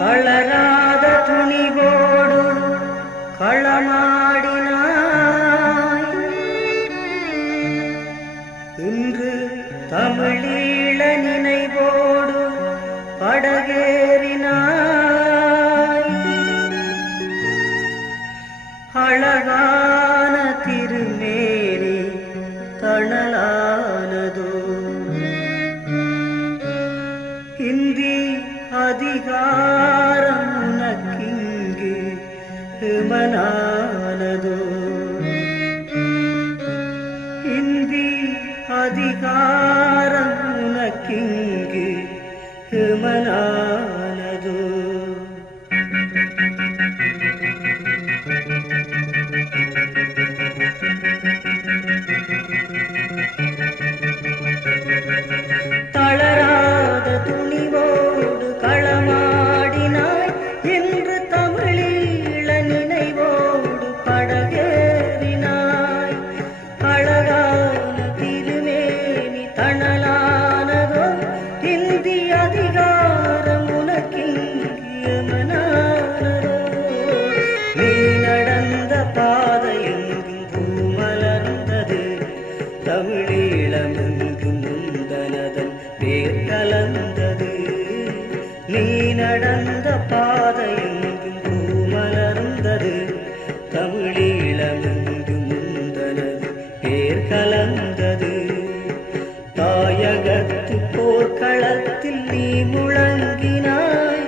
தளராத துணிவோடு களமாடினாய், இன்று தமிழீழ நினைவோடு படகேறினாய். அழகான திருமேனி தணலானதோ, இந்தி அதிகாரம் உனக்கிங்கு மனானதோ, இந்தி அதிகாரம் உனக்கிங்கு மனானதோ. தளராத துணிவோடு களமாடினாய், இன்று தமிழீழ நினைவோடு படகேறினாய். அழகான திருமேனி தணலானதோ, இந்தி அதிகாரம் உனக்கிங்கியமனானதோ. நீ நடந்த பாதையெங்கும் பூமலர்ந்தது, தமிழீழமெங்கும் முந்தனதன் பேர் கலந்தது. நீ நடந்த பாதையெங்கும் பூமலர்ந்தது, தமிழீழமெங்கும் முந்தனது பேர் கலந்தது. தாயகத்து போர்க்களத்தில் நீ முழங்கினாய்,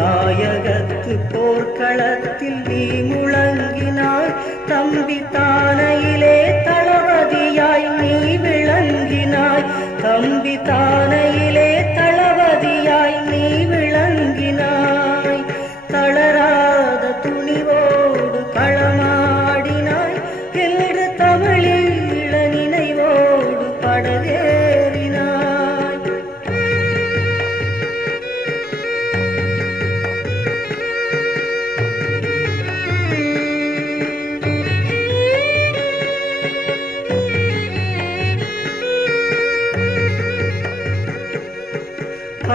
தாயகத்து போர்க்களத்தில் நீ முழங்கினாய். தம்பி தானையிலே தளபதியாய் நீ விளங்கினாய், தம்பி தானையிலே தளபதியாய் நீ விளங்கினாய். தளராத துணிவோடு களமாடினாய், என்று தமிழீழ நினைவோடு படகேறினாய்.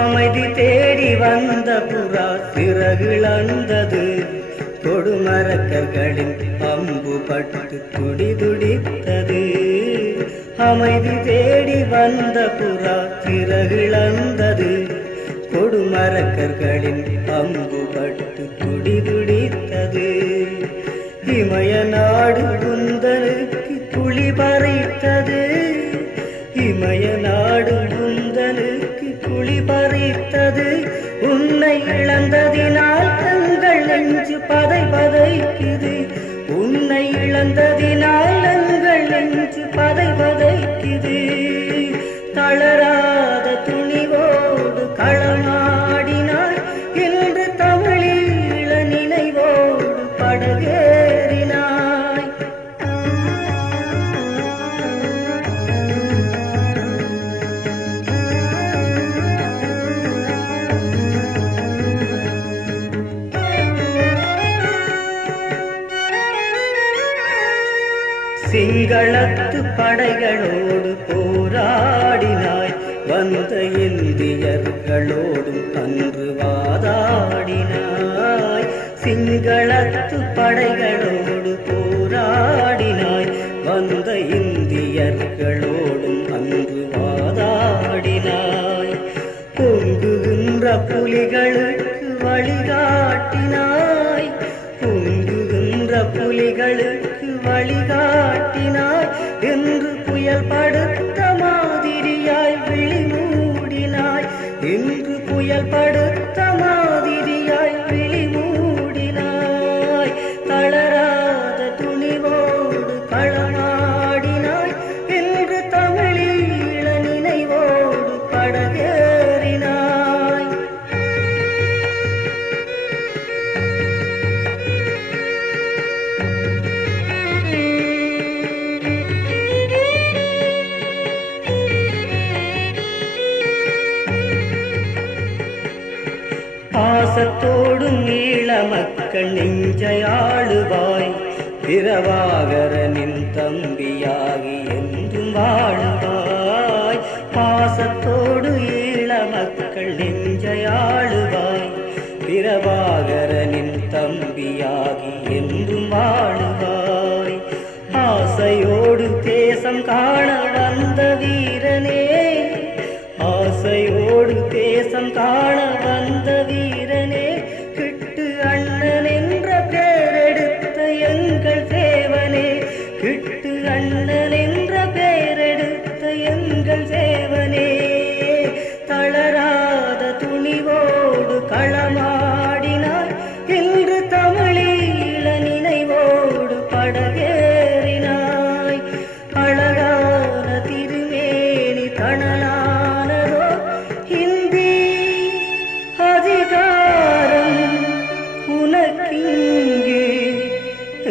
அமைதி தேடி வந்த புறா சிறகிழந்தது, கொடுமரக்கர்களின் அம்பு பட்டு துடிதுடித்தது. அமைதி தேடி வந்த புறா சிறகிழந்தது, கொடுமரக்கர்களின் அம்பு பட்டு துடிதுடித்தது. இமய நாடு குந்தனுக்கு குழி பறித்தது, இமய நாடு குந்தனுக்கு குழி பறித்தது. உன்னை இழந்ததினால் எங்கள் நெஞ்சு பதை பதைக்குது, உன்னை இழந்ததினால் எங்கள் நெஞ்சு பதை பதைக்குது. தளராத துணிவோடு களமாடினாய், இன்று தமிழீழ நினைவோடு படகேறினாய். சிங்களத்து படைகளோடு போராடினாய், வந்த இந்தியர்களோடும் அன்று வாதாடினாய். சிங்களத்து படைகளோடு போராடினாய், வந்த இந்தியர்களோடும் அன்று வாதாடினாய். பொங்குகின்ற புலிகளுக்கு வழிகாட்டினாய், பொங்குகின்ற புலிகளுக்கு வழிகாட்டினாய். என்று புயல் படுத்த மாதிரியாய் விழி மூடினாய், என்று புயல் படுத்த மாதிரியாய் விழி மூடினாய். தளராத துணிவோடு களமாடினாய், என்று தமிழீழ நினைவோடு படகேறினாய். பாசத்தோடும் ஈழ மக்கள் நெஞ்சை ஆளுவாய், பிரபாகரனின் தம்பியாகி என்றும் வாழுவாய். பாசத்தோடு ஈழ மக்கள் நெஞ்சையாளுவாய். பிரபாகரனின் தம்பியாகி என்றும் வாழுவாய். ஆசையோடு தேசம் காண வந்த வீரனே, ஆசையோடு தேசம் காண வந்த வீரனே, கிட்டு அண்ணன் என்ற பேரெடுத்த எங்கள் சேவனே, கிட்டு அண்ணன் என்ற பேரெடுத்த எங்கள் சேவனே. தளராத துணிவோடு களமாடினாய், இன்று தமிழீழ நினைவோடு படகேறினாய். அழகான திருமேனி தணலானதோ, ஹிந்தி அதிகாரம் உனக்கிங்கே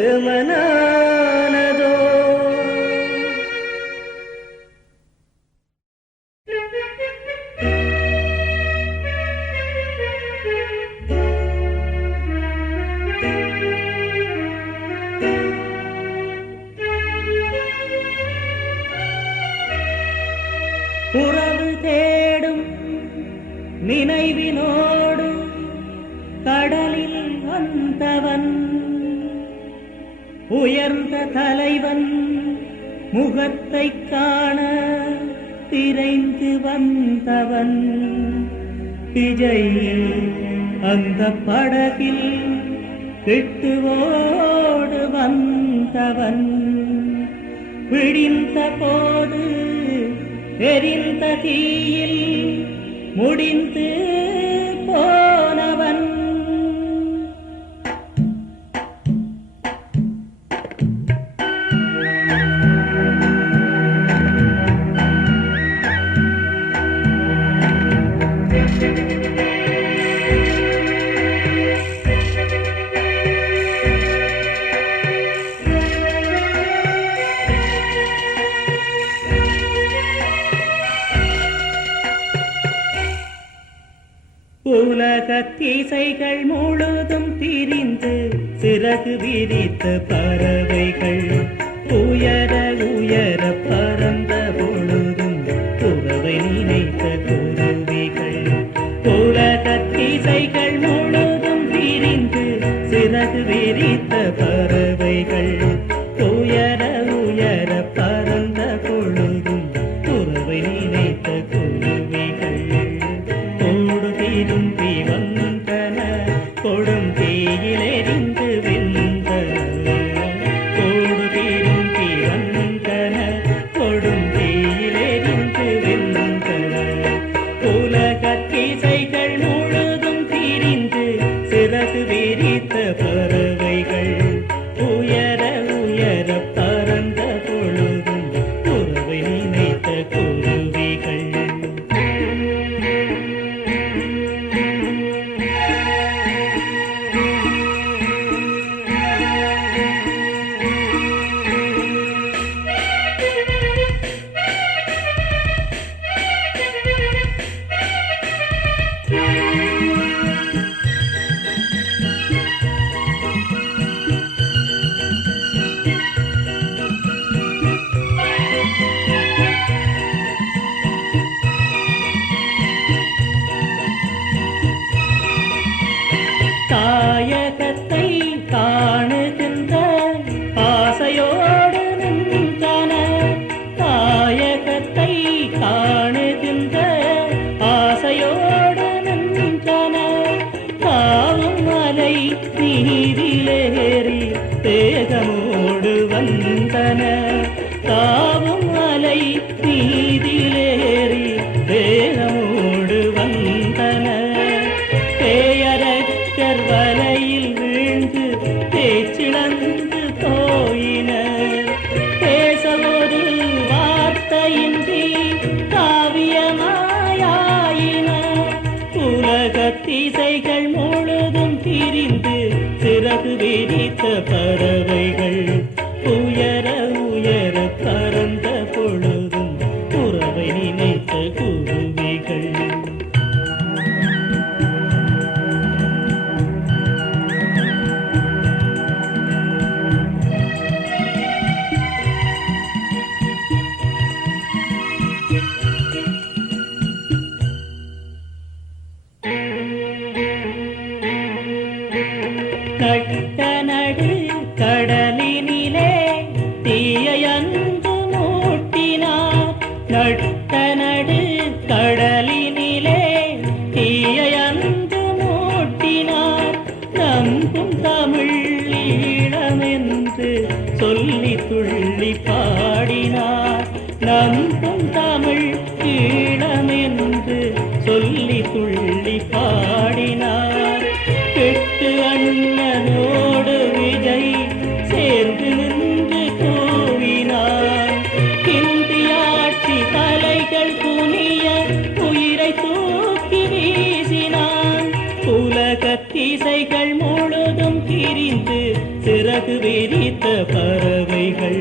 எமனானதோ. உறவு தேடும் நினைவினோடு கடலில் வந்தவன், உயர்ந்த தலைவன் முகத்தை காண திரைந்து வந்தவன். விஜய் அந்த படகில் கிட்டுவோடு வந்தவன். விடிந்த போது எரிந்த தீயில் முடிந்து போனவன். உலகத்திசைகள் முழுதும் திரிந்து சிறகு விரித்த பறவைகள், உயர உயர பறந்த பொழுதும் உறவை நினைத்த குருவிகள். உலகத்திசைகள் முழுதும் திரிந்து சிறகு விரித்த பறவைகள், உயர உயர பறந்த பொழுதும் உறவை நினைத்த குருவிகள். திரும்பி வந்தன கொடும் தீயிலெறிந்து வென்றன, கோடு திரும்பி வந்தன கொடும் தீயிலெறிந்து வென்றன. உலகத்திசைகள் முழுதும் திரிந்து சிறகு விரித்த பறவைகள், உயர உயர பறந்த பொழுதும் உறவை நினைத்த குருவிகள். தாயகத்தை காணுகின்ற ஆசையோடு நின்றன, தாயகத்தை காணுகின்ற ஆசையோடு நின்றன. தாவும் மலை நீரிலேறி தேகமோடு வந்தன, தாவும் மலை நீரிலேறி தேகமோடு வந்தன. தேயரக்கர் வலையில் வீழ்ந்து பேச்சிழந்து போயினர், பேச ஒரு வார்த்தையின்றி காவியமாயினர். உலகத்திசைகள் முழுதும் திரிந்து சிறகு விரித்த பறவைகள், உயர உயர பறந்த பொழுதும் உறவை நினைத்த குருவிகள். சிறகு விரித்த பறவைகள்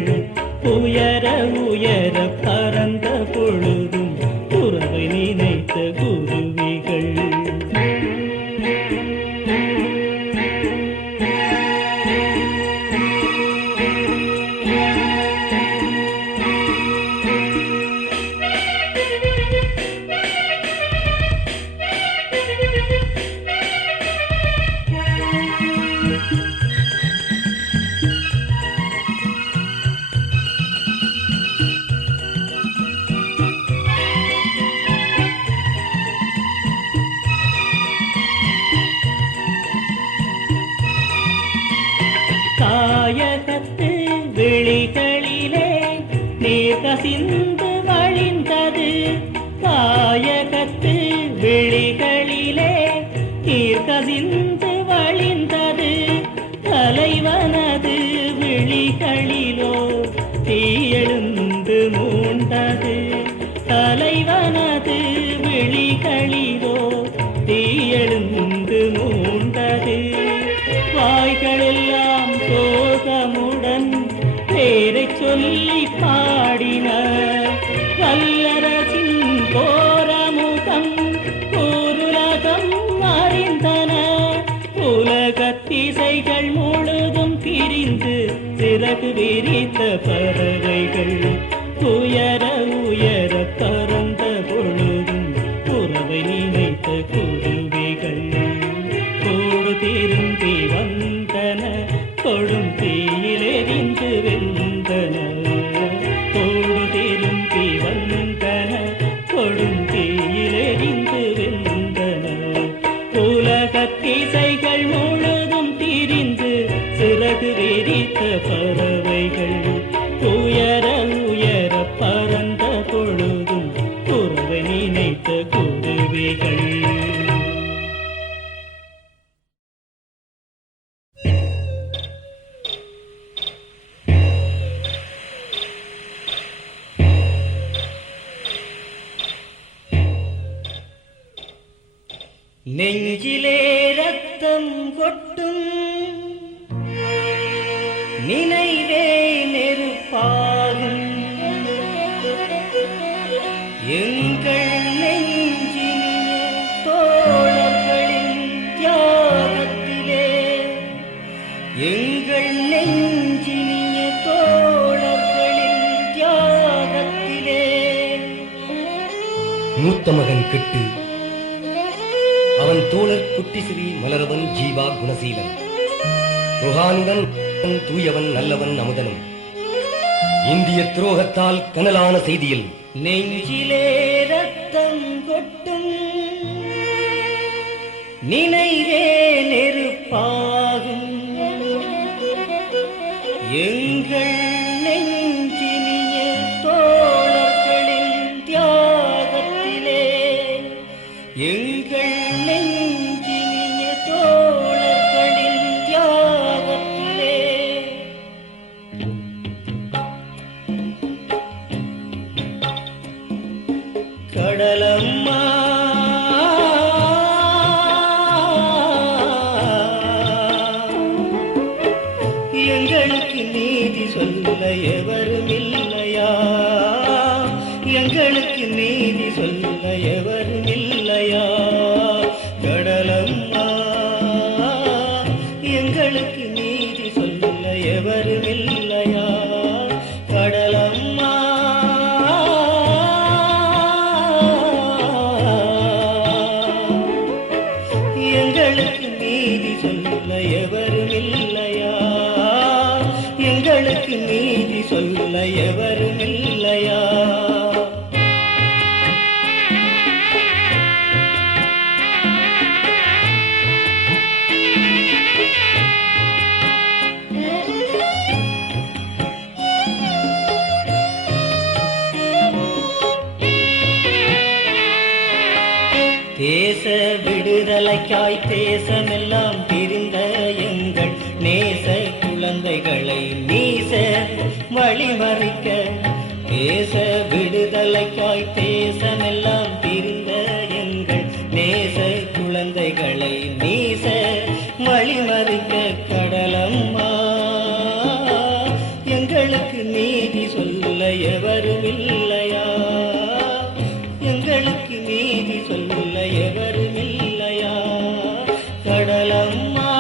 உயர உயர பறந்த பொழுதும் உறவை நினைத்த குருவிகள். தாயகத்து விழிகளிலே நீர் கசிந்து வழிந்தது. தாயகத்து விழிகளிலே நீர் கசிந்து வழிந்தது. தலைவனது விழிகளிலோ தீயெழுந்து மூண்டது. தலைவனது விழிகளிலோ தீயெழுந்து மூண்டது. வாய்களெல்லாம் சோகமுடன் பேரை சொல்லி பாடின. வல்லரசின் கோரமுகம் ஊருலகம் அறிந்தன. உலகத்திசைகள் முழுதும் பிரிந்து சிறகு விரித்த பறவைகள் உயர உயர பறந்த பொழுதும் உறவை நினைத்த குருவிகள். கூடு திரும்பி வந்தன கொடும் தீயிலெறிந்து வெந்தன. கூடு திரும்பி வந்தன கொடும் தீயிலெறிந்து வெந்தன. உலகத்திசைகள் முழுதும் திரிந்து சிறகு விரித்த பறவைகள் உயர உயர பறந்த பொழுதும் உறவை நினைத்த குருவிகள். நெஞ்சிலே ரத்தம் கொட்டும் நினைவே நெருப்பாகும். எங்கள் நெஞ்சினிய தோழர்களின் தியாகத்திலே, எங்கள் நெஞ்சினிய தோழர்களின் தியாகத்திலே. மூத்த மகன் கெட்டு அவன் தோழர் குட்டிசிறி மலரவன் ஜீவா குணசீலன் ருஹானுடன் தூயவன் நல்லவன் அமுதனும் இந்திய துரோகத்தால் கனலான செய்தியில் நெஞ்சிலே ரத்தம் கொட்டும் நினைவே நெருப்பாகும். எங்கள் நெஞ்சினிய தோழர்களின் தியாகத்திலே, எங்கள் நெஞ்சினிய தோழர்களின் தியாகத்திலே. கடலம்மா எங்களுக்கு நீதி சொல்ல எவரும் இல்லையா? எங்களுக்கு நீதி சொல்ல எவரும் இல்லையா? கடலம்மா எங்களுக்கு நீதி சொல்ல எவரும் இல்லையா? கடலம்மா எங்களுக்கு நீதி சொல்ல எவரும் இல்லையா? எங்களுக்கு நீதி சொல்ல எவரும் இல்லையா? தேச விடுதலைக்காய் தேசமெல்லாம் பிரிந்த எங்கள் நேச குழந்தைகளை நீச வழிமறிக்க. தேச விடுதலைக்காய் தேசமெல்லாம் பிரிந்த எங்கள் நேச குழந்தைகளை நீச வழிமறிக்க. கடலம்மா எங்களுக்கு நீதி சொல்ல எவரும் இல்லையா? எங்களுக்கு நீதி சொல்ல எவரும் இல்லையா? கடலம்மா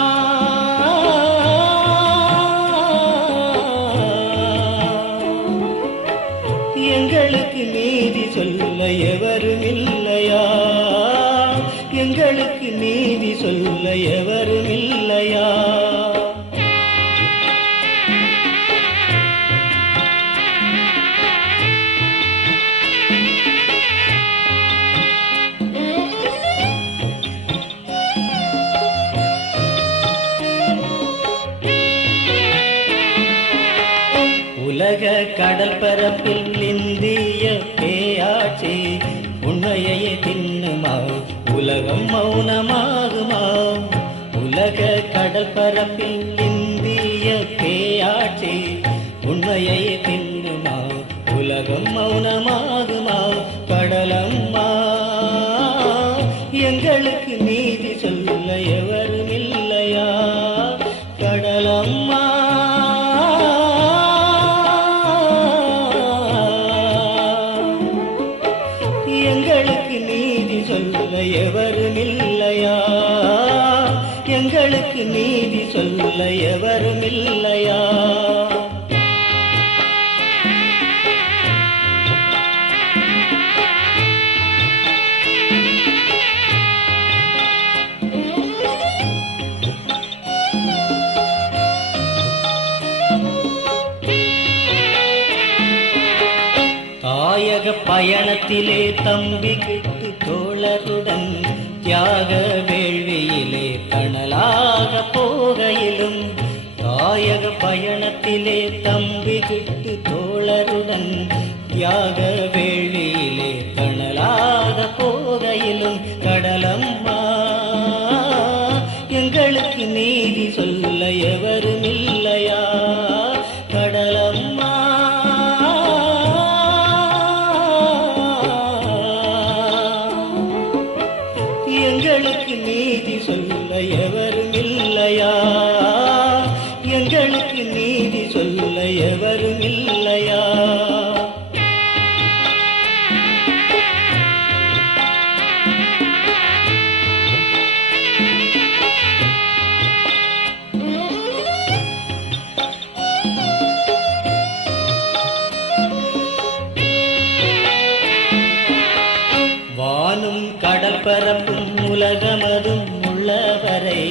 எங்களுக்கு நீதி சொல்ல எவரும் இல்லையா? எங்களுக்கு நீதி சொல்ல எவரும் இல்லையா? உலக கடல் பரப்பில் இந்திய பேயாட்சி உண்மையை தின்னுமா? உலகம் மௌனமாகுமா? உலக கடல் பரப்பில் இந்திய பேயாட்சி உண்மையை தின்னுமா? உலகம் மௌனமாகுமா? கடலம்மா எங்களுக்கு நீதி சொல்ல எவரும் இல்லையா? கடலம்மா எங்களுக்கு நீதி சொல்ல எவரும் இல்லையா? எங்களுக்கு நீதி சொல்ல எவரும் இல்லையா? தாயக பயணத்திலே தம்பி கிட்டு தோழருடன் தியாக வேள்வியிலே தணலாக போகையிலும், தாயக பயணத்திலே தம்பி கிட்டு தோழருடன் தியாக வேள்வியிலே தணலாக போகையிலும், கடலம்மா எங்களுக்கு நீதி சொல்ல எவரும் இல்லையா? கடலம்மா எங்களுக்கு நீதி சொல்ல எவரும் இல்லையா? எங்களுக்கு நீதி சொல்ல எவரும் இல்லையா? வானும் கடல் பரப்பும் உலகமதும் உள்ளவரை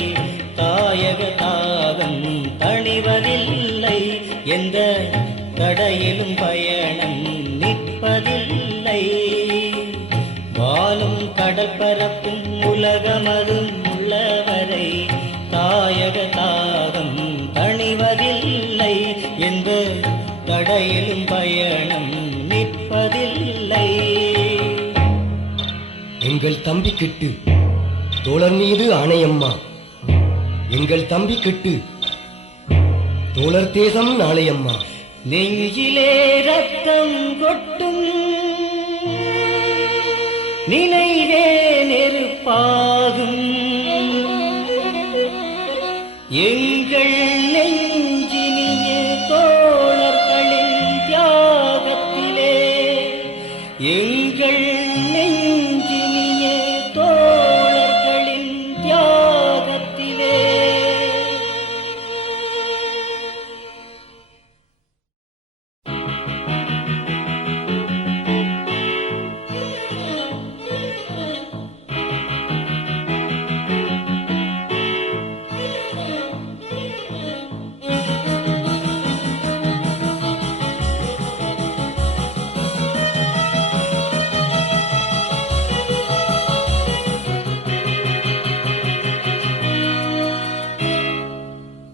தாயக தாகம் தணிவதில்லை, எந்த தடையிலும் பயணம் நிற்பதில்லை. வானும் கடல் பரப்பும் உலகமதும் உள்ளவரை தாயக தாகம் தணிவதில்லை, எந்த தடையிலும் பயணம் நிற்பதில்லை. எங்கள் தம்பி கிட்டு தோழர் மீது ஆணையம்மா, எங்கள் தம்பி கிட்டு தோழர் தேசம் நாளையம்மா. நெஞ்சிலே ரத்தம் கொட்டும் நினைவே நெருப்பாகும், எங்கள் நெஞ்சினிய தோழர்களின் தியாகத்திலே, எங்கள் நெஞ்சினிய தோழர்களின் தியாகத்திலே.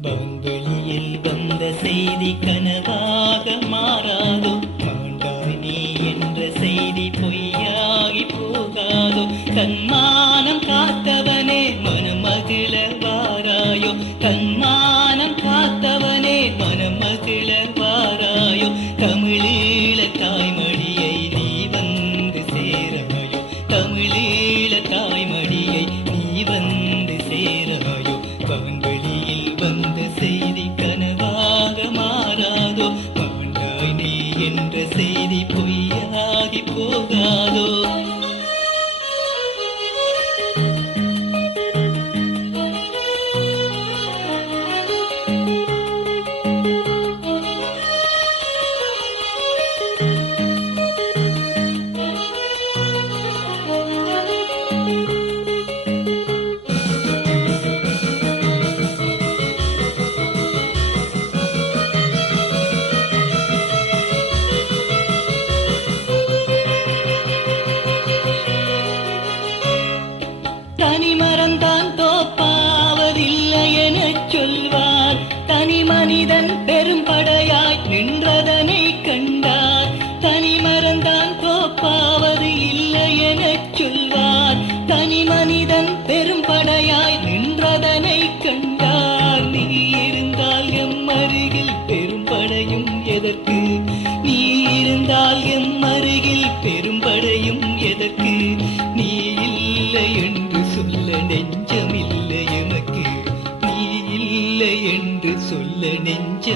பவந்தொலியில் வந்த செய்தி கனவாக மாறாதோ, மாண்டாய் நீ என்ற செய்தி பொய்யாகி போகாதோ. தன்மானம் காத்தவனே மனமகிழ வாராயோ, தன்மானம் காத்தவனே மனமகிழ வாராயோ. தமிழீழ தாய்மடியை நீ வந்து சேராயோ, தமிழீழ தாய்மடியை நீ வந்து சேராயோ. பவன்வெளியில் வந்த செய்தி கனவாக மாறாதோ,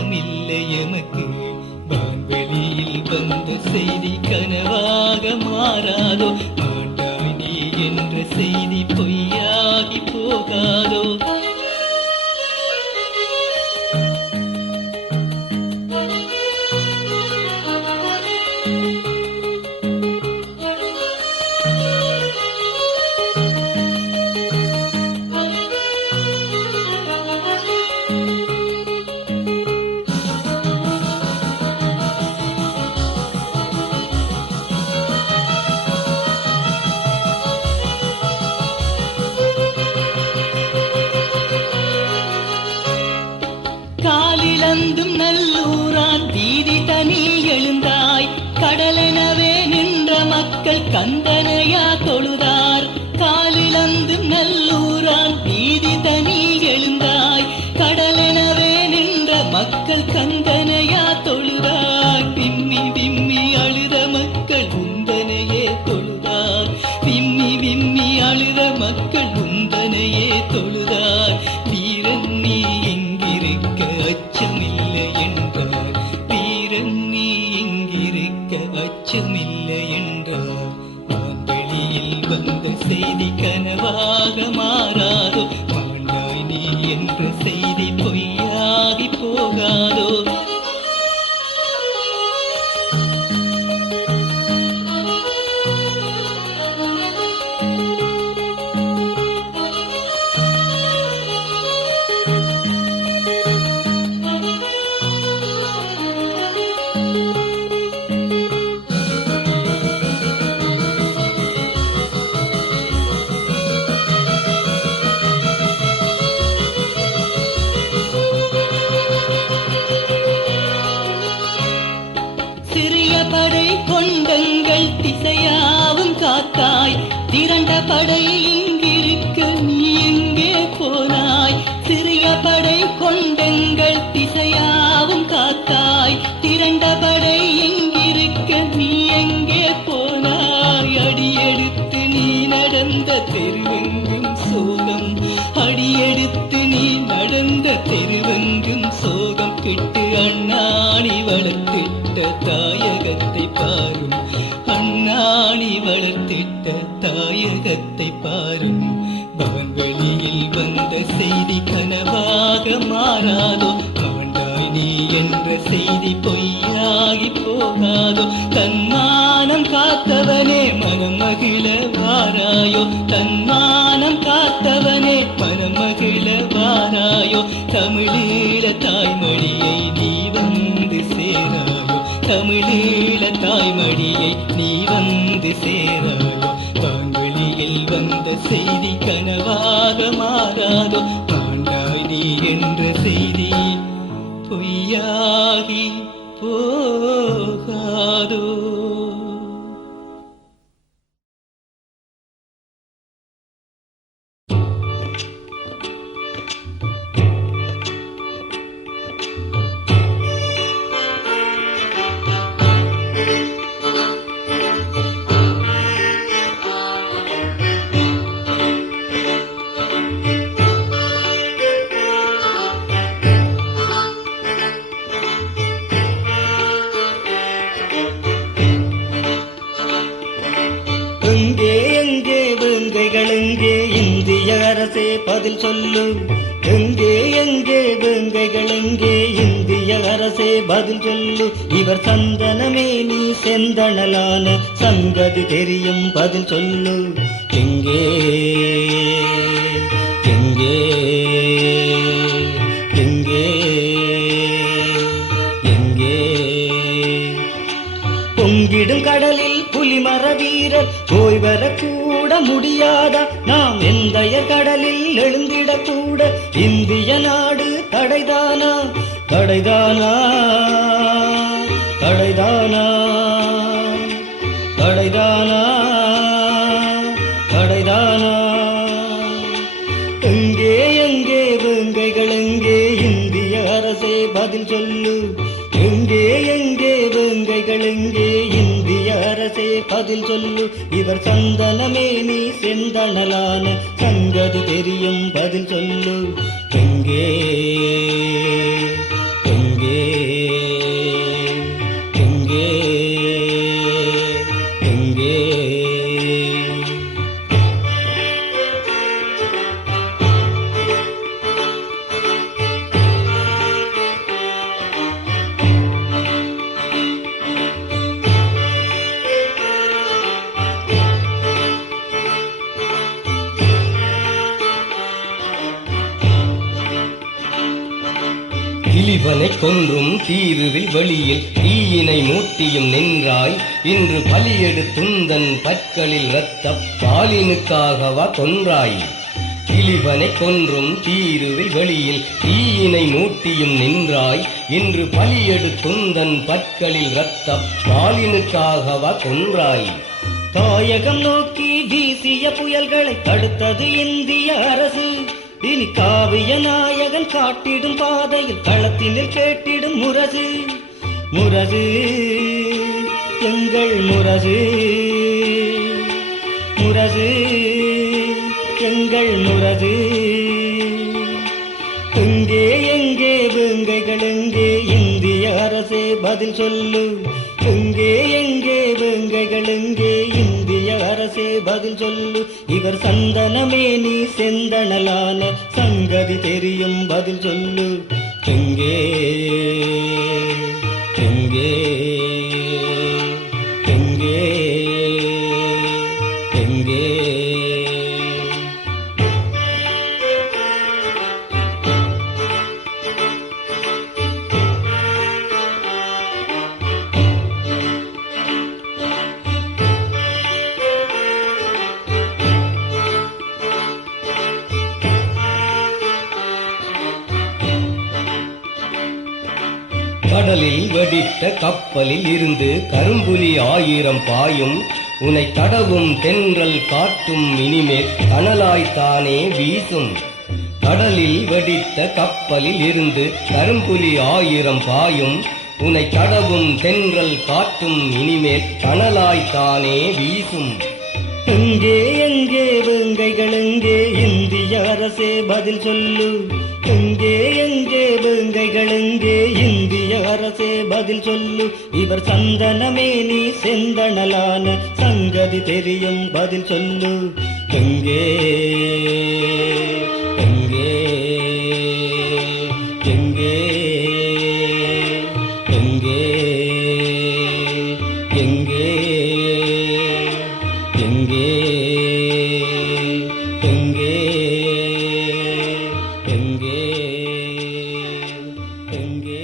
அச்சமில்லை எமக்கு. வான்வெளியில் வந்த செய்தி கனவாக மாறாதோ, மாட்டாய் நீ என்ற செய்தி பொய்யாகி போகாதோ. காலிலந்தும் நல்லூரான் வீதி தனி எழுந்தாய், கடலெனவே நின்ற மக்கள் கந்தனையா தொழுதார். காலிலந்தும் நல்லூரான் வீதி தனி எழுந்தாய், கடலெனவே நின்ற மக்கள் கந்தனையா தொழுதார். விம்மி விம்மி அழுத மக்கள் உந்தனையே தொழுதார். விம்மி விம்மி அழுத மக்கள் உந்தனையே தொழுதார். வீரன் நீ எங்கிருக்க அச்சமில்லை என்றார். வீரன் நீ எங்கிருக்க அச்சமில்லை என்றார். வான்வெளியில் வந்த செய்தி கனவாக மாறாதோ, மாண்டாய் நீ என்ற செய்தி பொய்யாகி போகாதோ. சிறிய படை கொண்டங்கள் திசையாவும் காத்தாய், திரண்ட படை இங்கிருக்க நீ எங்கே போனாய். சிறிய படை கொண்டங்கள் திசையாவும் காத்தாய், திரண்ட படை இங்கிருக்க நீ எங்கே போனாய். அடியெடுத்து நீ நடந்த தெருவெங்கும் சோகம், அடியெடுத்து நீ நடந்த தெருவெங்கும் சோகம். கிட்டு அண்ணாணி வளர்த்திட்ட தாயகத்தை பாரும், அண்ணாணி வளர்த்திட்ட தாயகத்தை பாரும். வான்வெளியில் வந்த செய்தி கனவாக மாறாதோ, மாண்டாய் நீ என்ற செய்தி பொய்யாகி போகாதோ. தன்மானம் காத்தவனே மனம் மகிழ வாராயோ, தன்மானம் காத்தவனே மனம் மகிழ வாராயோ. தமிழீழ தாய்மொழியை நீ வந்து சேராயோ, தமிழீழ தாய்மொழியை நீ வந்து சேராயோ. வான்வெளியில் வந்த செய்தி கனவாக மாறாதோ, மாண்டாய் நீ என்ற செய்தி பொய்யாகி போகாதோ. எங்கே எங்கே வேங்கைகள் எங்கே இந்திய அரசே பதில் சொல்லு. எங்கே எங்கே வேங்கைகள் எங்கே இந்திய அரசே பதில் சொல்லு. இவர் சந்தனமே நீ செந்தணலான சங்கதி தெரியும் பதில் சொல்லு. எங்கே எங்கே எங்கே எங்கே பொங்கிடும் கடலில் புலிமர வீரர் போய் வரக்கூட முடியாதா? நாம் எந்தைய கடலில் எழுந்திடக்கூட இந்திய நாடு தடைதானா? தடைதானா? தடைதானா? தடைதானா? தடைதானா? எங்கே எங்கே வேங்கைகள் எங்கே இந்திய அரசே பதில் சொல்லு. எங்கே எங்கே வேங்கைகள் எங்கே இந்திய அரசே பதில் சொல்லு. இவர் சந்தனமே நீ செந்தணலான சங்கதி தெரியும் பதில் சொல்லு. எங்கே எங்கே திலீபனை கொன்றும் தீருவில் வெளியில் தீயினை மூட்டியும் நின்றாய். இன்று பலியெடுத்துந்தன் பற்களில் இரத்த பாலினுக்காகவா கொன்றாய். திலீபனை கொன்றும் தீருவில் வெளியில் தீயினை மூட்டியும் நின்றாய். இன்று பலியெடுத்துந்தன் பற்களில் இரத்த பாலினுக்காகவா கொன்றாய். தாயகம் நோக்கி வீசிய புயல்களை தடுத்தது இந்திய அரசு. இனி காவிய நாயகன் காட்டிடும் பாதையில் களத்தினில் கேட்டிடும் முரசு. முரசு எங்கள் முரசு, முரசு எங்கள் முரசு. எங்கே எங்கே வேங்கைகள் எங்கே, இந்திய அரசே பதில் சொல்லு. எங்கே எங்கே வேங்கைகள் எங்கே, இந்திய அரசே பதில் சொல்லு. இவர் சந்தனமேனி செந்தணலான சங்கதி தெரியும், பதில் சொல்லு. எங்கே எங்கே எங்கே எங்கே. கடலில் வெடித்த கப்பலில் இருந்து கரும்புலி 1000 பாயும். உனை தடவும் தென்றல் காட்டும் இனிமேல் கனலாய்த்தானே வீசும். கடலில் வெடித்த கப்பலில் இருந்து கரும்புலி 1000 பாயும். உனை தடவும் தென்றல் காட்டும் இனிமேல் கனலாய்த்தானே வீசும். எங்கே எங்கே வேங்கைகள் எங்கே, இந்திய அரசே பதில் சொல்லு. எங்கே எங்கே வேங்கைகள் எங்கே, இந்திய அரசே பதில் சொல்லு. இவர் சந்தனமேனி செந்தணலான சங்கதி தெரியும், பதில் சொல்லு. எங்கே எங்கே எங்கே எங்கே எங்கே எங்கே எங்கே எங்கே எங்கே.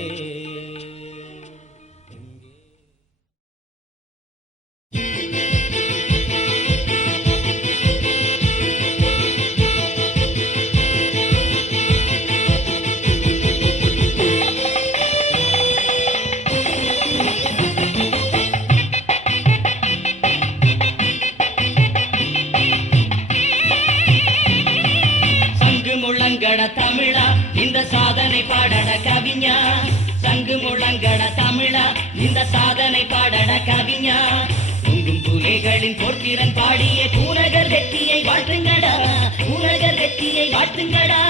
முழங்கட தமிழா இந்த சாதனை பாடட கவிஞா. சங்கு முழங்கட தமிழா இந்த சாதனை பாடட கவிஞா. பொங்கும் புலிகளின் போர்த்திறன் பாடிய பூநகர் வெற்றியை வாழ்த்துங்கடா, பூநகர் வெற்றியை வாழ்த்துங்கடா.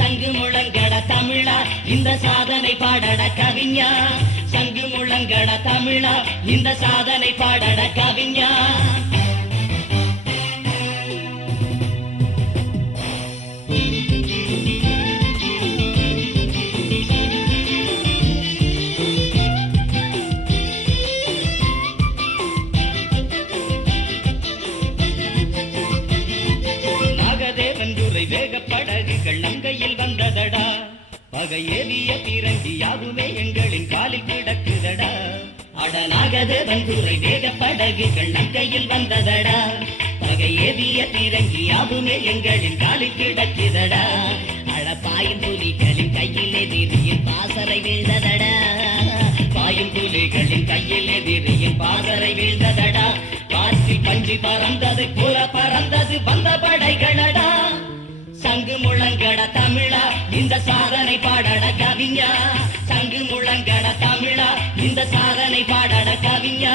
சங்கு முழங்கட தமிழா இந்த சாதனை பாடட கவிஞா. சங்கு முழங்கட தமிழா இந்த சாதனை பாடட கவிஞா. வேகப்படகுகள் நங்கையில் வந்ததடா. பகையேறிய பிறங்கி யாருமே எங்களின் காலில் கிடக்குதடா. அடனாகது வந்துரை வேகப்படகுகள் நங்கையில் வந்ததடா. பகையேறிய பிறங்கி யாருமே எங்களின் காலில் கிடக்குதடா. அழப்பாயும் புலிகளின் கையில் எதிரியின் பாசறை வீழ்ந்ததடா. பாயும் புலிகளின் கையில் எதிரியின் பாசறை வீழ்ந்ததடா. காற்றில் பஞ்சி பறந்தது புற பறந்தது வந்த படைகளடா. சங்கு முழங்கட தமிழா இந்த சாதனை பாடட கவிஞா. சங்கு முழங்கட தமிழா இந்த சாதனை பாடட கவிஞா.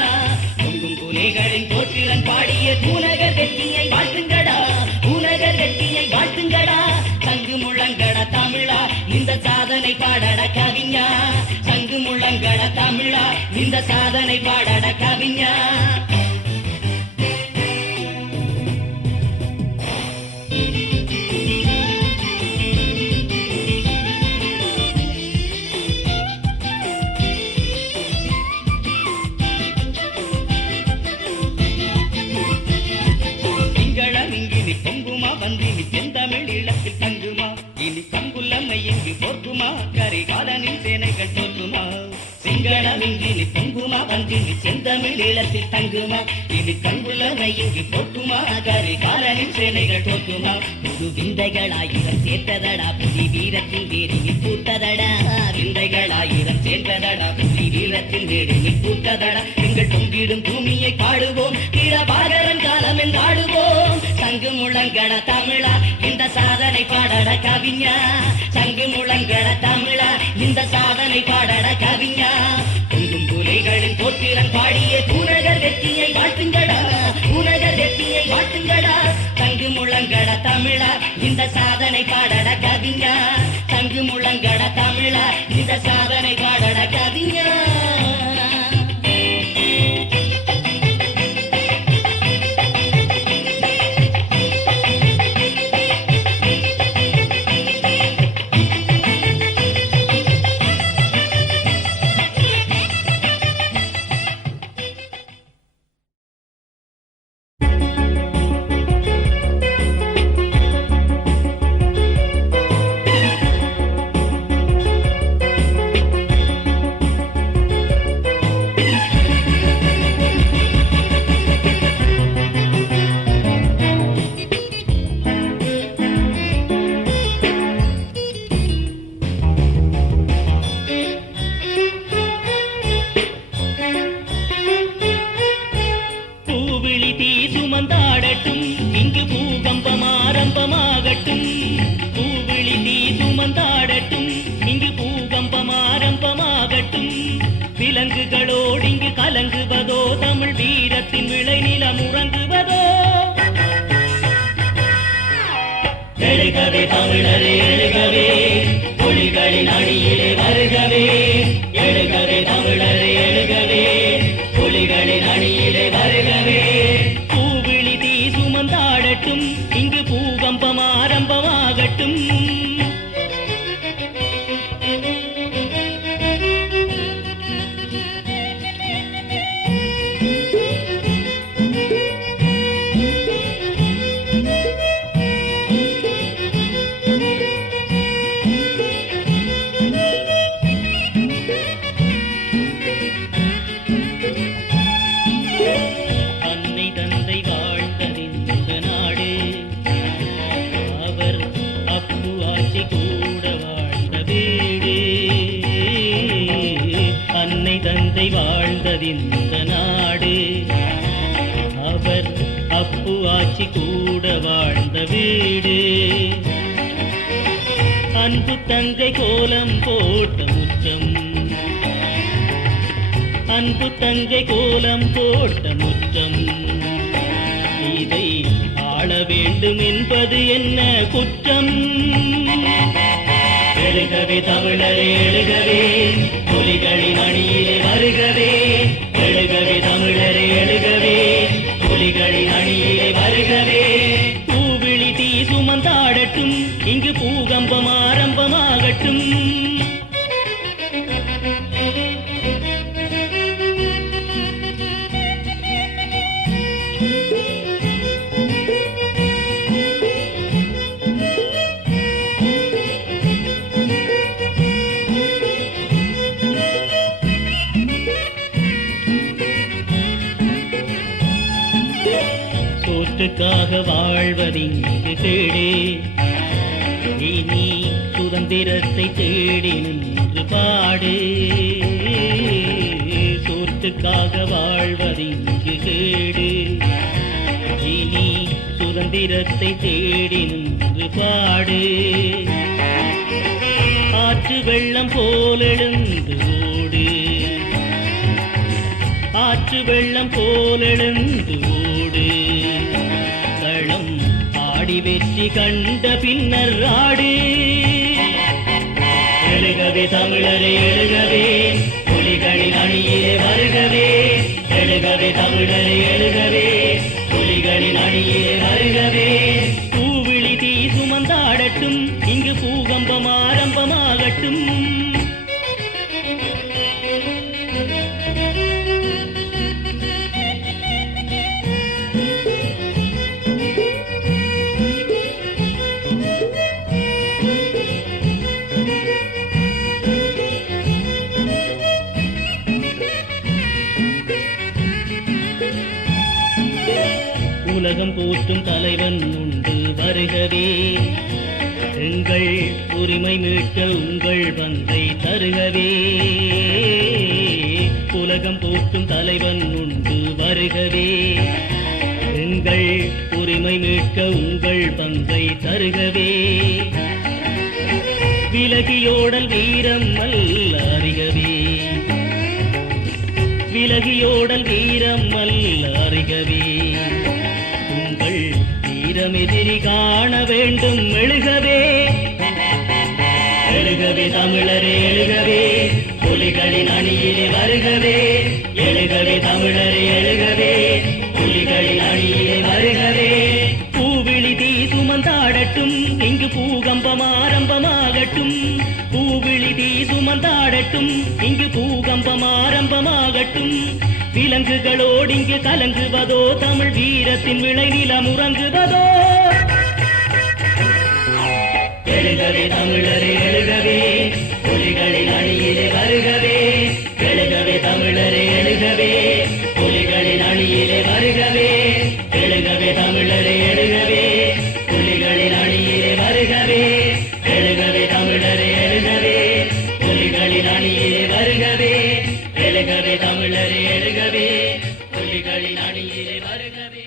பொங்கும் புலிகளின் போற்றிறன் பாடிய பூநகர் வெற்றியை வாழ்த்துங்கடா, பூநகர் வெற்றியை வாழ்த்துங்கடா. சங்கு முழங்கட தமிழா இந்த சாதனை பாடட கவிஞா. சங்கு முழங்கட தமிழா இந்த சாதனை பாடட கவிஞா. வந்தினி தென்தமிழ் ஈழத்தில் தங்குமா. இனி பங்குள்ளம்மை இங்கு போர்க்குமா. கரிகாலனின் சேனைகள் சிங்களமின்றி நீ பொங்குமா வந்து நீ செந்தமிழ் ஈழத்தில் தங்குமா இது கண்புள்ளமை இங்கு போக்குமா கரிகாலனின் சேனைகள் தோக்குமா புது விந்தைகளாயிரம் சேர்த்ததடா புலி வீரத்தின் வேரியில் பூத்ததடா விந்தைகளாயிரம் சேர்ந்ததடா புலி வீரத்தின் வேரியில் பூத்ததடா எங்கள் பொங்கிடும் பூமியை பாடுவோம் வீரபாகரன் காலம் என்றாடுவோம் சங்கு முழங்கட தமிழா இந்த சாதனை பாடட கவிஞா சங்கு முழங்கட தமிழா இந்த சாதனை பாடட கவிஞா பொங்கும் புலிகளின் போற்றிறன் பாடிய பூநகர் வெற்றியை வாழ்த்துங்கடா பூநகர் வெற்றியை வாழ்த்துங்கடா சங்கு முழங்கட தமிழா இந்த சாதனை பாடட கவிஞா சங்கு முழங்கட தமிழா இந்த சாதனை பாடட கவிஞா விலங்குகளோடிங்கு கலங்குவதோ தமிழ் வீரத்தின் விளைநிலம் உறங்குவதோ எழுகவே தமிழரே எழுகவே புலிகளின் அணியிலே வருகவே எழுகவே தமிழரே எழுகவே புலிகளின் அணியிலே வருகவே பூவிழி தீ சுமந்தாடட்டும் இங்கு பூகம்பம் ஆரம்பமாகட்டும் வாழ்ந்ததிந்த நாடு அவர் அப்பு ஆட்சி கூட வாழ்ந்த வீடு அன்பு தங்கை கோலம் போட்ட முற்றம் அன்பு தங்கை கோலம் போட்ட முற்றம் இதை ஆள வேண்டும் என்பது என்ன குற்றம் எழுகவே தமிழரே எழுகவே புலிகளின் அணியிலே வருகவே எழுகவே தமிழரே எழுகவே புலிகளின் அணியிலே வருகவே பூவிழி தீ சுமந்தாடட்டும் இங்கு பூகம்பம் ஆரம்பமாகட்டும் சோற்றுக்காக வாழ்வதிங்கு கேடே இனி சுதந்திரத்தை தேடி நின்று பாடு சோற்றுக்காக வாழ்வதிங்கு கேடு இனி சுதந்திரத்தை தேடி நின்று பாடு ஆற்று வெள்ளம் போலெழுந்து ஓடு ஆற்று வெள்ளம் போலெழுந்து ஓடு களம் ஆடி வெற்றி கண்ட பின்னர் ஆடு எழுகவே தமிழரே எழுகவே புலிகளின் அணியிலே வருகவே எழுகவே தமிழரே எழுகவே புலிகளின் அணியிலே வருகவே பூவிழி தீ சுமந்தாடட்டும் இங்கு பூகம்பம் ஆரம்பமாகட்டும் உலகம் போற்றும் தலைவன் உண்டு வருகவே. எங்கள் உரிமை மீட்க உங்கள் பங்கை தருகவே. உலகம் போற்றும் தலைவன் உண்டு வருகவே. எங்கள் உரிமை மீட்க உங்கள் பங்கை தருகவே. விலகியோடல் வீரம் அல்ல அறிகவே. விலகியோடல் வீரம் அல்ல அறிகவே. உங்கள் வீரமெதிரி காண வேண்டும் எழுகவே. எழுகவே தமிழரே எழுகவே, புலிகளின் அணியிலே வருகவே. எழுகவே தமிழரே எழுகவே, புலிகளின் அணியிலே வருகவே. பூவிழி தீ சுமந்தாடட்டும், இங்கு பூகம்பம் ஆரம்பமாகட்டும். பூவிழி தீ சுமந்தாடட்டும், இங்கு பூகம்பம் ஆரம்பமாகட்டும். விலங்குகளோடு இங்கு கலங்குவதோ, தமிழ் வீரத்தின் விளைநிலம் உறங்குவதோ. எழுகவே தமிழரே எழுகவே, புலிகளின் அணியிலே வருகவே. எழுகவே தமிழரே எழுகவே, புலிகளின் அணியிலே வருகவே. எழுகவே தமிழரே எழுகவே, புலிகளின் அணியிலே வருகவே. எழுகவே தமிழரே எழுகவே, புலிகளின் அணியிலே வருகவே. எழுகவே தமிழரே எழுகவே, புலிகளின் அணியிலே வருகவே.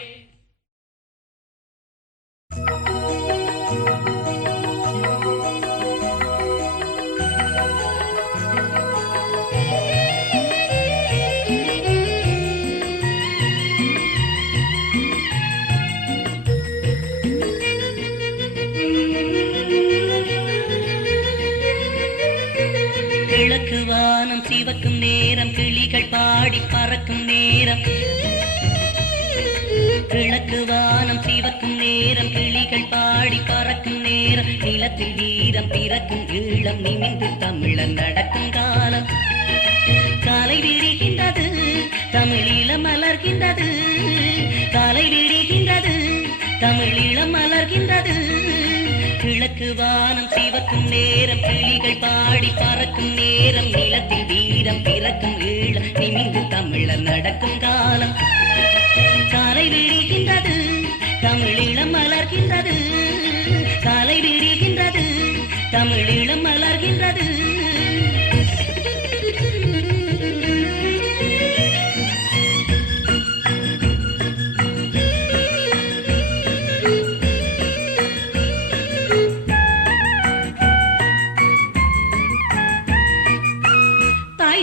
கிழக்கு வானம் சிவக்கும் நேரம், கிளிகள் பாடி பறக்கும் நேரம். கிழக்கு வானம் சிவக்கும் நேரம், கிளிகள் பாடி பறக்கும் நேரம். நிலத்தில் வீரம் பிறக்கும் ஈழம் நிமிந்து தமிழன் நடக்கும் காலம். காலை விடுகின்றது தமிழீழம் மலர்கின்றது. காலை விடுகின்றது தமிழீழம் மலர்கின்றது. கிழக்கு வானம் சிவக்கும் நேரம், கிளிகள் பாடி பறக்கும் நேரம். நிலத்தில் வீரம் பிறக்கும் ஈழம் நிமிந்து தமிழர் நடக்கும் காலம். காலை விடுகின்றது தமிழீழம் மலர்கின்றது. காலை விடுகின்றது தமிழீழம் மலர்கின்றது.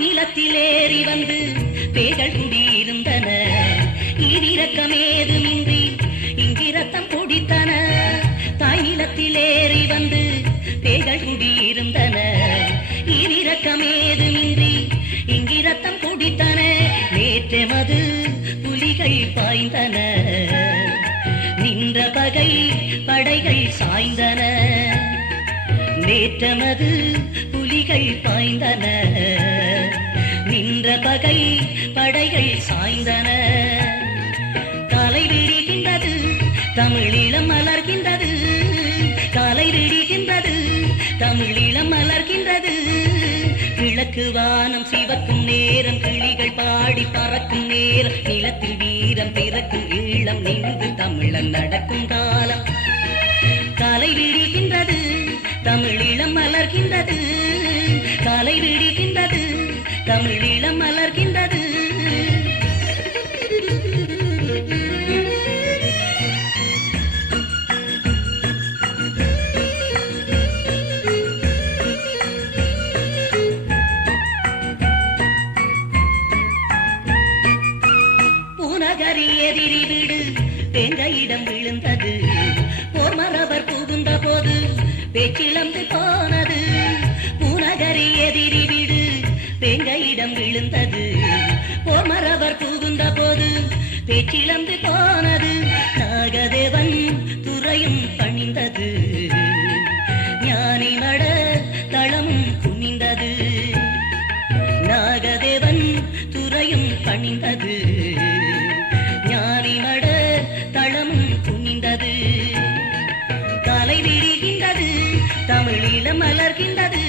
நிலத்திலேறி வந்து பேய்கள் குடியிருந்தன. ஈரிரக்கமேதுமின்றி இங்கிரத்தம் குடித்தன. தாய் நிலத்திலேறி வந்து பேய்கள் குடியிருந்தன. ஈரிரக்கமேதுமின்றி இங்கிரத்தம் குடித்தன. நேற்றமது புலிகள் பாய்ந்தன. நின்ற பகை படைகள் சாய்ந்தன. நேற்றமது புலிகள் பாய்ந்தன. நின்ற பகை படைகள் சாய்ந்தன. காலை விடுகின்றது தமிழீழம் மலர்கின்றது. காலை விடுகின்றது தமிழீழம் மலர்கின்றது. கிழக்கு வானம் சிவக்கும் நேரம், கிளிகள் பாடி பறக்கும் நேரம். நிலத்தில் வீரம் பிறக்கும் ஈழம் நின்று தமிழன் நடக்கும் காலம். காலை விடுகின்றது தமிழீழம் மலர்கின்றது. காலை விடுகின்றது தமிழீழம் மலர்கின்றது. பூநகரி எதிரி வீடு பெங்கையிடம் விழுந்தது. போர் மரபர் புகுந்த போது பேச்சிழந்து போனது. பூநகரி எதிரி வீடு பெங்கையிடம் விழுந்தது. போர் மரபர் புகுந்த போது பேச்சிழந்து போனது. நாகதேவன் துறையும் பணிந்தது. ஞானி மட தளமும் குனிந்தது. நாகதேவன் துறையும் பணிந்தது. ஞானி மட தளமும் குனிந்தது. காலை விடுகின்றது தமிழீழம் மலர்கின்றது.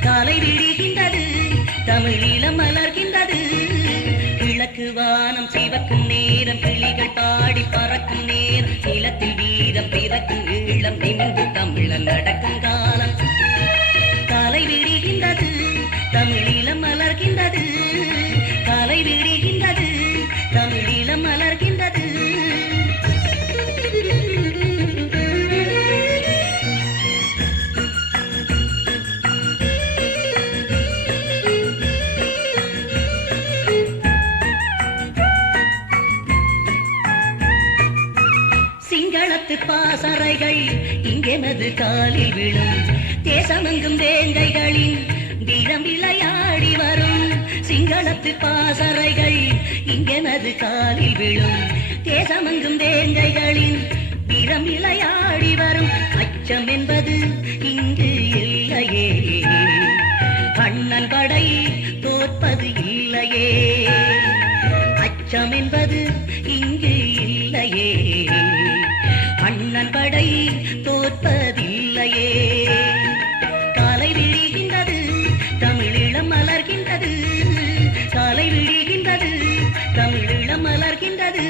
காலை விடுகின்றது தமிழீழம் மலர்கின்றது. கிழக்கு கிழக்கு வானம் சிவக்கும் நேரம் கிளிகள் பாடி பறக்கும் நேரம் நிலத்தில் வீரம் பிறக்கும் ஈழம் நிமிந்து தமிழன் நடக்கும் காலம் காலை விடுகின்றது தமிழீழம் மலர்கின்றது காலை விடுகின்றது தமிழீழம் மலர்கின்றது சிங்களத்து பாசறைகள் இங்கெனது காலில் விழும் தேசமெங்கும் வேங்கைகளின் வீரம் விளையாடி வரும் சிங்களத்து பாசறைகள் இங்கெனது காலில் விழும் தேசமெங்கும் வேங்கைகளின் வீரம் விளையாடி வரும் அச்சம் என்பது இங்கு இல்லையே கண்ணன் படை தோற்பது இல்லையே அச்சம் என்பது இங்கு இல்லையே அண்ணன் படை தோற்பதில்லையே காலை விடுகின்றது தமிழீழம் மலர்கின்றது காலை விடுகின்றது தமிழீழம் மலர்கின்றது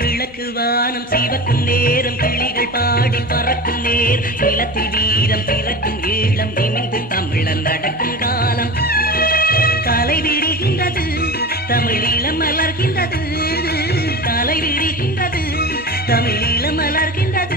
கிழக்கு வானம் சிவக்கும் நேரம் கிளிகள் பாடி பறக்கும் நேர் நிலத்தில் வீரம் பிறக்கும் ஈழம் நிமிந்து தமிழன் நடக்கும் காலம் காலை விடுகின்றது தமிழீழம் மலர்கின்றது காலை விடுகின்றது தமிழீழம் மலர்கின்றது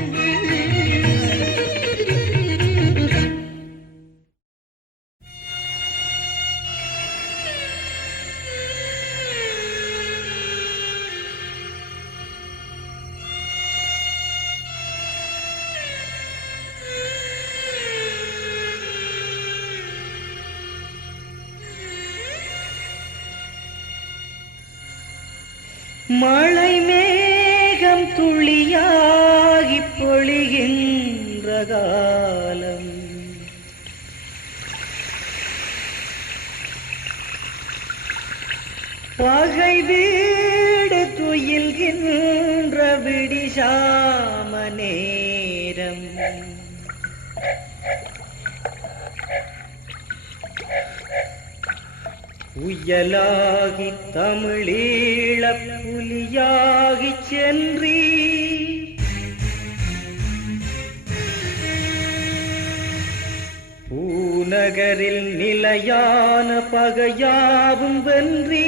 மழை மேகம் துளியாகி பொழிகின்ற காலம் பகை வீடு துயில்கின்ற விடிசாம நேரம் புயலாகி தமிழீழ புலியாகி சென்றீ பூநகரில் நிலையான பகையாவும் வென்றீ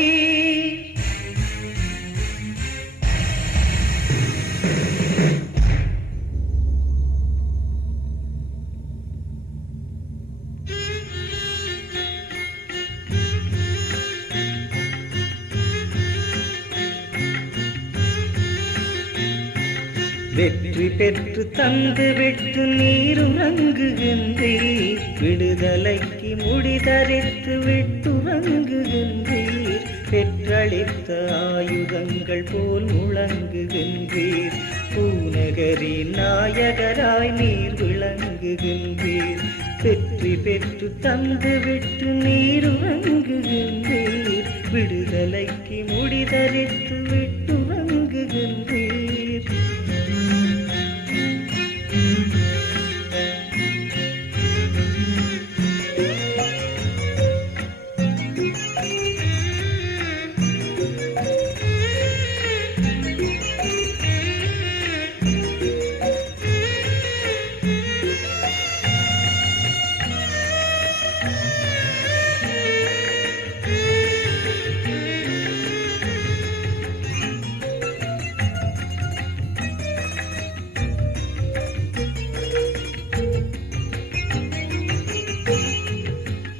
வெற்றி பெற்று தந்து விட்டு நீருறங்குகின்றீர் விடுதலைக்கு முடிதரித்து விட்டுறங்குகின்றீர் பெற்றளித்த ஆயுதங்கள் போல் முழங்குகின்றீர் பூநகரின் நாயகராய் நீர் விளங்குகின்றீர் வெற்றி பெற்று தந்து விட்டு நீருறங்குகின்றீர் விடுதலைக்கு முடிதரித்து விட்டுறங்குகின்றீர்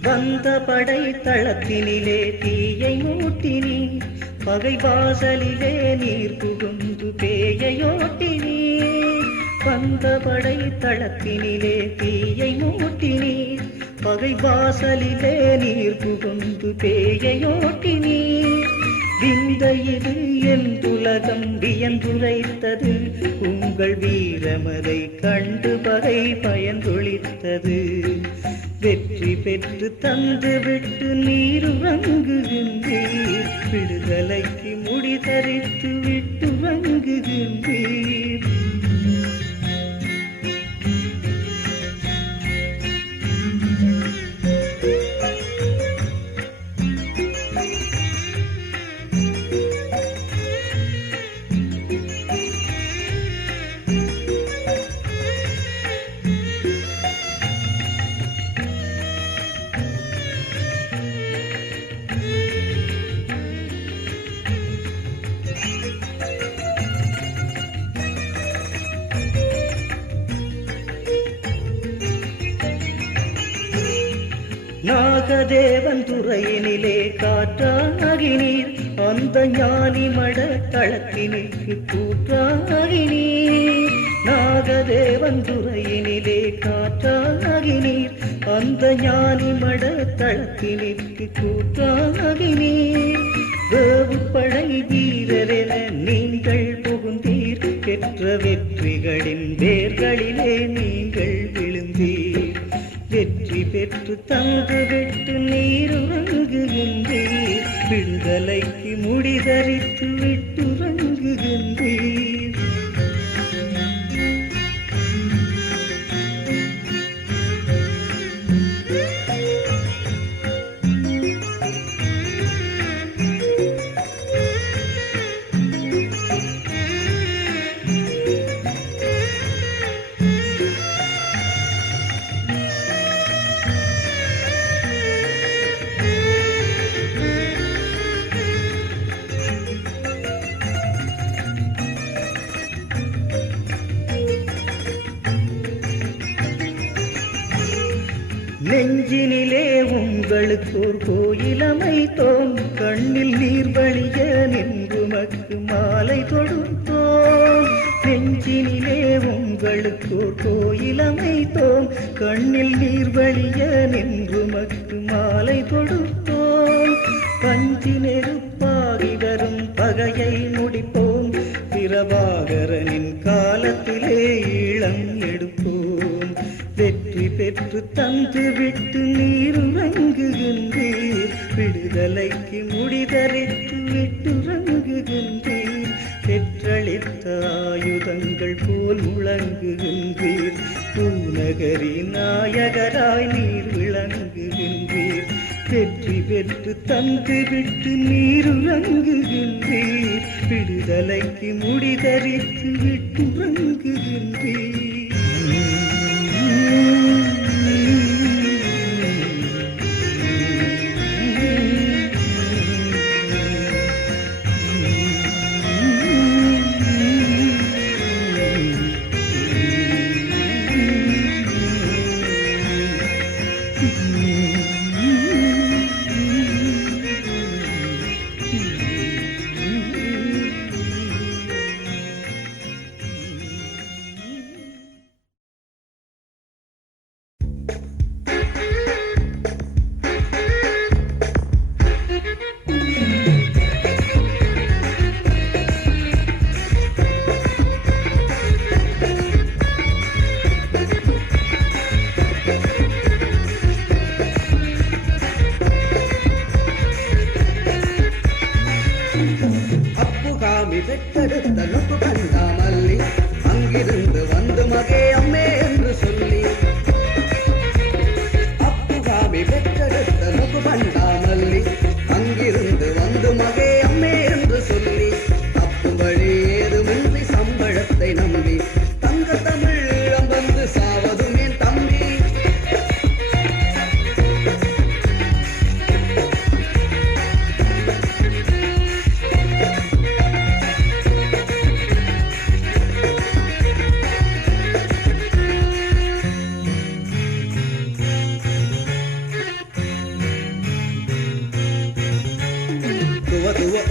வந்த படை தளத்தினிலே தீயை மூட்டினீர் பகை வாசலிலே நீர் புகுந்து பேயோட்டினீர் வந்த படை தளத்தினிலே தீயை மூட்டினீர் பகை வாசலிலே நீர் புகுந்து பேயோட்டினீர் விந்த இது என் உலகம் வியந்துரைத்தது உங்கள் வீரமதை கண்டு பகை பயந்துளித்தது வெற்றி பெற்று தந்து விட்டு நீருறங்குகின்றீர் விடுதலைக்கு முடிதரித்து விட்டுறங்குகின்றீர் நாகதேவன் துறையினிலே காற்றாகினீர், அந்த ஞானி மட தளத்தினிற்கு கூற்றாகினீர். நாகதேவன் துறையினிலே காற்றாகினீர், அந்த ஞானி மட தளத்தினிற்கு கூற்றாகினீர். வேவு படை வீரரென நீங்கள் புகுந்தீர், பெற்ற வெற்றிகளின் வேர்களிலே நீங்கள் விழுந்தீர். வெற்றி பெற்று தங்கு விட்டு நீருறங்குகின்றீர், விடுதலைக்கு முடிதரித்து விட்டுறங்குகின்றீர். நெஞ்சினிலே உங்களுக்கு ஒரு கோயில் அமைத்தோம், கண்ணில் நீர் வழிய நின்று மக்கு மாலை தொடுத்தோம். நெஞ்சினிலே உங்களுக்கு ஒரு கோயில் அமைத்தோம், கண்ணில் நீர் வழிய நின்று மக்கு மாலை தொடுத்தோம். பஞ்சி நெருப்பாகி வரும் பகையை முடிப்போம், பிரபாகரனின் காலத்திலே ஈழம் எடுப்போம். வெற்றி பெற்று தந்து விட்டு நீருறங்குகின்றீர், விடுதலைக்கு முடிதரித்து விட்டுறங்குகின்றீர். பெற்றளித்த ஆயுதங்கள் போல் முழங்குகின்றீர், பூநகரி நாயகராய் நீர் விளங்குகின்றீர். வெற்றி பெற்று தந்து விட்டு நீருறங்குகின்றீர், விடுதலைக்கு முடிதரித்து விட்டுறங்குகின்றீர். பெற்றெடுத்த நொப்பு கண்டாமல்லி, அங்கிருந்து வந்து மகே அம்மே என்று சொல்லி. அப்புகாமி பெற்றெடுத்த நொப்பு கண்டாமல்லி, அங்கிருந்து வந்து மகே அம்மே என்று சொல்லி. அப்பு வழி ஏதுமின்றி சம்பளத்தை நம்பி, தங்க தமிழ் வந்து சாவதும் என் தம்பி.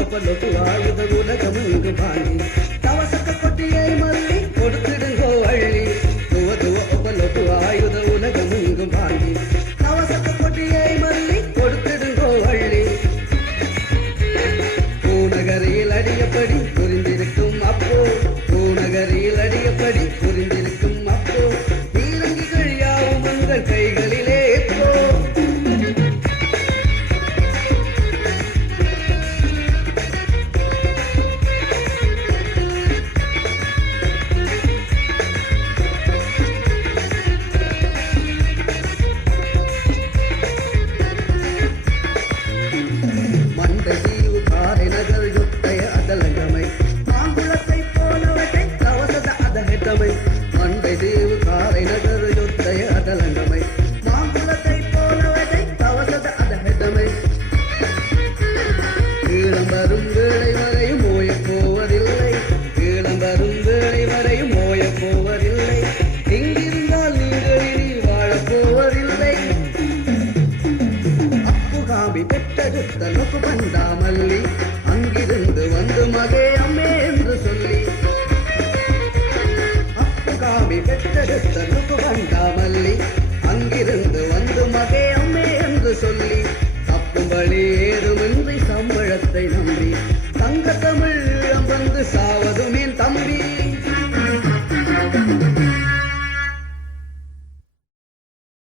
ஒப்பலொட்டு ஆயுத உலகமுங்கு பாண்டி, கவசக்க கொட்டியை மல்லி கொடுத்திடுங்கோ அள்ளி. ஒப்பலொட்டு ஆயுத உலகமுங்கு பாண்டி, கவசக்க கொட்டியை மல்லி கொடுத்திடுங்கோ அள்ளி. பூநகரியில் அடியப்படி புரிந்திருக்கும் அப்போ, பூநகரியில் அடியப்படி புரிந்திருக்கும் அப்போ, பீரங்கிகள் யாவும் உங்கள் கைகளிலே எப்போ. பெற்றெடுத்த லொக்கு பண்டாமல்லி அங்கிருந்து வந்து மகே